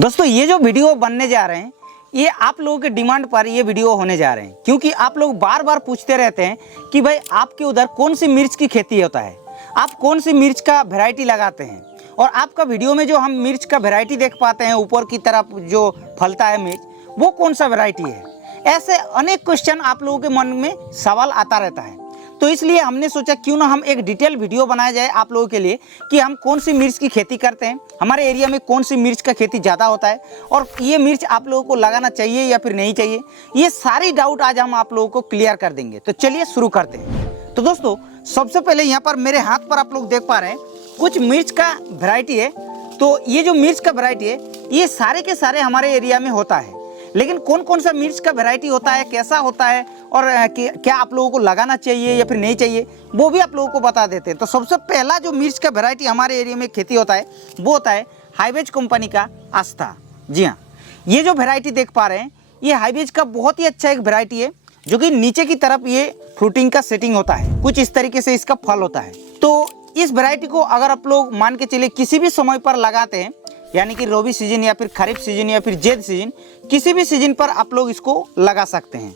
दोस्तों ये जो वीडियो बनने जा रहे हैं ये आप लोगों के डिमांड पर ये वीडियो होने जा रहे हैं, क्योंकि आप लोग बार बार पूछते रहते हैं कि भाई आपके उधर कौन सी मिर्च की खेती होता है, आप कौन सी मिर्च का वैरायटी लगाते हैं। और आपका वीडियो में जो हम मिर्च का वैरायटी देख पाते हैं ऊपर की तरफ जो फलता है मिर्च, वो कौन सा वैरायटी है। ऐसे अनेक क्वेश्चन आप लोगों के मन में सवाल आता रहता है, तो इसलिए हमने सोचा क्यों ना हम एक डिटेल वीडियो बनाया जाए आप लोगों के लिए कि हम कौन सी मिर्च की खेती करते हैं, हमारे एरिया में कौन सी मिर्च का खेती ज़्यादा होता है और ये मिर्च आप लोगों को लगाना चाहिए या फिर नहीं चाहिए। ये सारी डाउट आज हम आप लोगों को क्लियर कर देंगे। तो चलिए शुरू करते हैं। तो दोस्तों सबसे पहले यहाँ पर मेरे हाथ पर आप लोग देख पा रहे हैं कुछ मिर्च का वैरायटी है। तो ये जो मिर्च का वैरायटी है ये सारे के सारे हमारे एरिया में होता है, लेकिन कौन कौन सा मिर्च का वैरायटी होता है, कैसा होता है और क्या आप लोगों को लगाना चाहिए या फिर नहीं चाहिए, वो भी आप लोगों को बता देते हैं। तो सबसे पहला जो मिर्च का वैरायटी हमारे एरिया में खेती होता है वो होता है हाईवेज कंपनी का आस्था। जी हाँ, ये जो वैरायटी देख पा रहे हैं ये हाईवेज का बहुत ही अच्छा एक वैरायटी है, जो कि नीचे की तरफ ये फ्रूटिंग का सेटिंग होता है, कुछ इस तरीके से इसका फल होता है। तो इस वैरायटी को अगर आप लोग मान के चलिए किसी भी समय पर लगाते हैं, यानी कि रबी सीजन या फिर खरीफ सीजन या फिर ज़ैद सीजन, किसी भी सीजन पर आप लोग इसको लगा सकते हैं।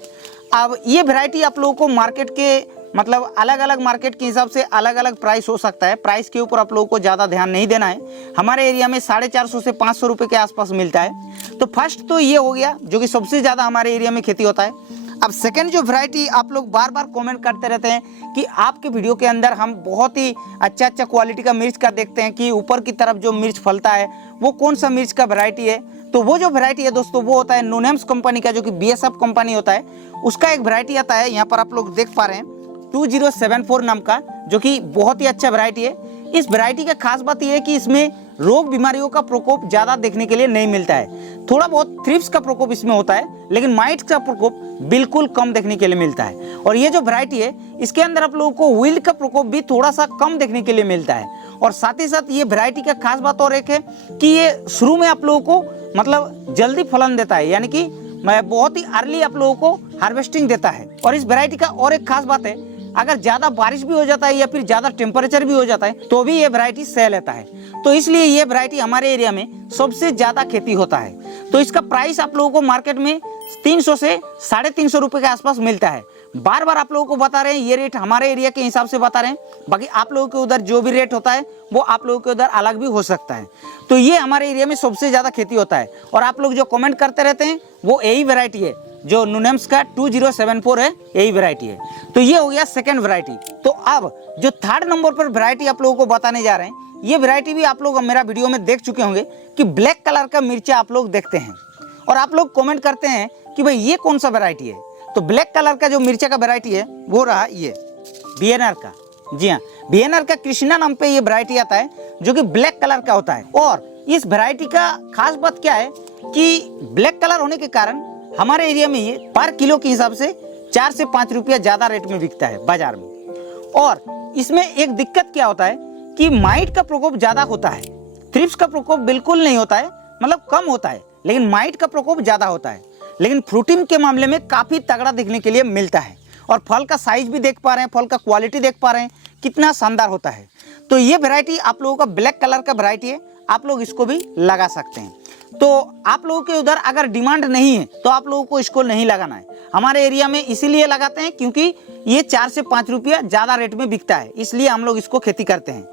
अब ये वैरायटी आप लोगों को मार्केट के मतलब अलग अलग मार्केट के हिसाब से अलग अलग प्राइस हो सकता है। प्राइस के ऊपर आप लोगों को ज़्यादा ध्यान नहीं देना है। हमारे एरिया में 450 से 500 रुपये के आसपास मिलता है। तो फर्स्ट तो ये हो गया जो कि सबसे ज़्यादा हमारे एरिया में खेती होता है। अब सेकंड जो वैरायटी आप लोग बार बार कमेंट करते रहते हैं कि आपके वीडियो के अंदर हम बहुत ही अच्छा क्वालिटी का मिर्च का देखते हैं कि ऊपर की तरफ जो मिर्च फलता है वो कौन सा मिर्च का वैरायटी है। तो वो जो वैरायटी है दोस्तों वो होता है नो नेम्स कंपनी का, जो कि BSF कंपनी होता है, उसका एक वैरायटी आता है। यहाँ पर आप लोग देख पा रहे हैं 2074 नाम का, जो कि बहुत ही अच्छा वैरायटी है। इस वैरायटी का खास बात यह है कि इसमें रोग बीमारियों का प्रकोप ज़्यादा देखने के लिए नहीं मिलता है। थोड़ा बहुत थ्रिप्स का प्रकोप इसमें होता है, लेकिन माइट्स का प्रकोप बिल्कुल कम देखने के लिए मिलता है। और ये जो वैरायटी है इसके अंदर आप लोगों को विल्ट का प्रकोप भी थोड़ा सा कम देखने के लिए मिलता है। और साथ ही साथ ये वैरायटी का खास बात और एक है कि ये शुरू में आप लोगों को मतलब जल्दी फलन देता है, यानी कि बहुत ही अर्ली आप लोगों को हार्वेस्टिंग देता है। और इस वैरायटी का और एक खास बात है, अगर ज़्यादा बारिश भी हो जाता है या फिर ज़्यादा टेम्परेचर भी हो जाता है तो भी ये वैरायटी सह लेता है। तो इसलिए ये वैरायटी हमारे एरिया में सबसे ज़्यादा खेती होता है। तो इसका प्राइस आप लोगों को मार्केट में 300 से 350 रुपये के आसपास मिलता है। बार बार आप लोगों को बता रहे हैं ये रेट हमारे एरिया के हिसाब से बता रहे हैं, बाकी आप लोगों के उधर जो भी रेट होता है वो आप लोगों के उधर अलग भी हो सकता है। तो ये हमारे एरिया में सबसे ज़्यादा खेती होता है। और आप लोग जो कमेंट करते रहते हैं वो यही वैरायटी है, जो नो नेम्स का 2074 है, यही वैरायटी है। तो ये हो गया सेकेंड वैरायटी। तो अब जो थर्ड नंबर पर वैरायटी आप लोगों को बताने जा रहे हैं, ये वैरायटी भी आप लोग मेरा वीडियो में देख चुके होंगे कि ब्लैक कलर का मिर्चा आप लोग देखते हैं और आप लोग कमेंट करते हैं कि भाई ये कौन सा वैरायटी है। तो ब्लैक कलर का जो मिर्चा का वैरायटी है वो रहा ये BNR का। जी हाँ, BNR का कृष्णा नाम पे ये वैरायटी आता है, जो कि ब्लैक कलर का होता है। और इस वैरायटी का खास बात क्या है कि ब्लैक कलर होने के कारण हमारे एरिया में ये पर किलो के हिसाब से 4 से 5 रुपया ज़्यादा रेट में बिकता है बाजार में। और इसमें एक दिक्कत क्या होता है कि माइट का प्रकोप ज़्यादा होता है, थ्रिप्स का प्रकोप बिल्कुल नहीं होता है, मतलब कम होता है, लेकिन माइट का प्रकोप ज़्यादा होता है। लेकिन फ्रूटिंग के मामले में काफ़ी तगड़ा देखने के लिए मिलता है। और फल का साइज भी देख पा रहे हैं, फल का क्वालिटी देख पा रहे हैं कितना शानदार होता है। तो ये वैरायटी आप लोगों का ब्लैक कलर का वैरायटी है, आप लोग इसको भी लगा सकते हैं। तो आप लोगों के उधर अगर डिमांड नहीं है तो आप लोगों को इसको नहीं लगाना है। हमारे एरिया में इसीलिए लगाते हैं क्योंकि ये 4 से 5 रुपया ज़्यादा रेट में बिकता है, इसलिए हम लोग इसको खेती करते हैं।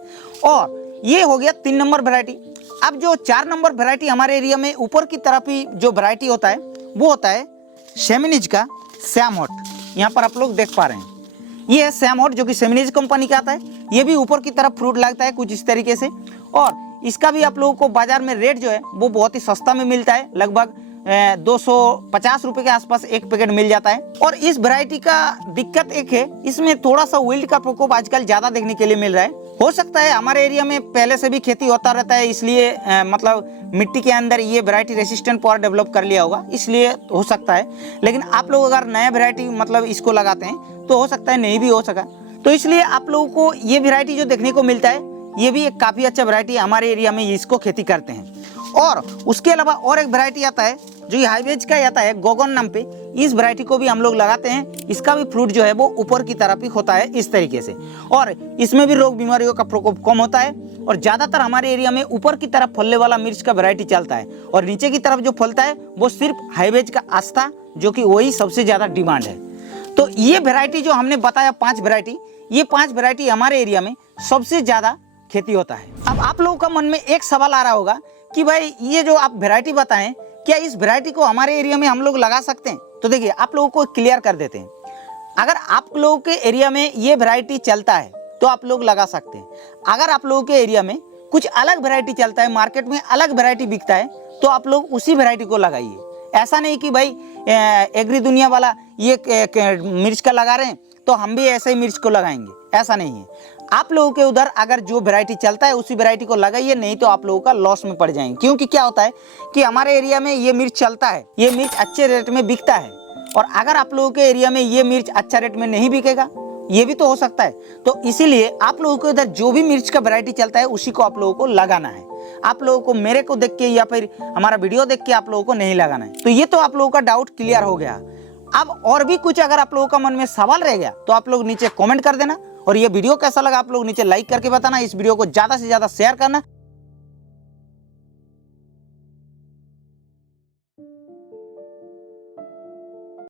और ये हो गया 3 नंबर वैरायटी। अब जो 4 नंबर वैरायटी हमारे एरिया में ऊपर की तरफ ही जो वैरायटी होता है वो होता है सेमिनिज का श्याम हॉट। यहाँ पर आप लोग देख पा रहे हैं ये है श्याम हॉट, जो कि सेमिनिज कंपनी का आता है। ये भी ऊपर की तरफ फ्रूट लगता है कुछ इस तरीके से। और इसका भी आप लोगों को बाजार में रेट जो है वो बहुत ही सस्ता में मिलता है, लगभग 250 रुपये के आसपास एक पैकेट मिल जाता है। और इस वैरायटी का दिक्कत एक है, इसमें थोड़ा सा विल्ट का प्रकोप आजकल ज़्यादा देखने के लिए मिल रहा है। हो सकता है हमारे एरिया में पहले से भी खेती होता रहता है, इसलिए मतलब मिट्टी के अंदर ये वैरायटी रेसिस्टेंट पावर डेवलप कर लिया होगा, इसलिए हो सकता है। लेकिन आप लोग अगर नया वैरायटी मतलब इसको लगाते हैं तो हो सकता है नहीं भी हो सका। तो इसलिए आप लोगों को ये वैरायटी जो देखने को मिलता है ये भी एक काफ़ी अच्छा वैरायटी है, हमारे एरिया में इसको खेती करते हैं। और उसके अलावा और एक वैरायटी आता है जो ये हाईवेज का आता है गोगन नाम पे। इस वैरायटी को भी हम लोग लगाते हैं। इसका भी फ्रूट जो है वो ऊपर की तरफ ही होता है इस तरीके से, और इसमें भी रोग बीमारियों का प्रकोप कम होता है। और ज़्यादातर हमारे एरिया में ऊपर की तरफ फलने वाला मिर्च का वैरायटी चलता है, और नीचे की तरफ जो फलता है वो सिर्फ हाईवेज का आस्था, जो कि वही सबसे ज़्यादा डिमांड है। तो ये वैरायटी जो हमने बताया 5 वैरायटी, ये 5 वैरायटी हमारे एरिया में सबसे ज़्यादा खेती होता है। अब आप लोगों का मन में एक सवाल आ रहा होगा कि भाई ये जो आप वैरायटी बताएं, क्या इस वैरायटी को हमारे एरिया में हम लोग लगा सकते हैं? तो देखिए, आप लोगों को क्लियर कर देते हैं। अगर आप लोगों के एरिया में ये वैरायटी चलता है तो आप लोग लगा सकते हैं। अगर आप लोगों के एरिया में कुछ अलग वैरायटी चलता है, मार्केट में अलग वैरायटी बिकता है, तो आप लोग उसी वैरायटी को लगाइए। ऐसा नहीं कि भाई एग्री दुनिया वाला ये मिर्च का लगा रहे हैं तो हम भी ऐसे ही मिर्च को लगाएंगे, ऐसा नहीं है। आप लोगों के उधर अगर जो वैरायटी चलता है उसी वैरायटी को लगाइए, नहीं तो आप लोगों का लॉस में पड़ जाएंगे। क्योंकि क्या होता है कि हमारे एरिया में ये मिर्च चलता है, ये मिर्च अच्छे रेट में बिकता है, और अगर आप लोगों के एरिया में ये मिर्च अच्छा रेट में नहीं बिकेगा, ये भी तो हो सकता है। तो इसीलिए आप लोगों के उधर जो भी मिर्च का वैरायटी चलता है उसी को आप लोगों को लगाना है। आप लोगों को मेरे को देख के या फिर हमारा वीडियो देख के आप लोगों को नहीं लगाना है। तो ये तो आप लोगों का डाउट क्लियर हो गया। अब और भी कुछ अगर आप लोगों का मन में सवाल रह गया तो आप लोग नीचे कमेंट कर देना, और ये वीडियो कैसा लगा आप लोग नीचे लाइक करके बताना। इस वीडियो को ज़्यादा से ज़्यादा शेयर करना।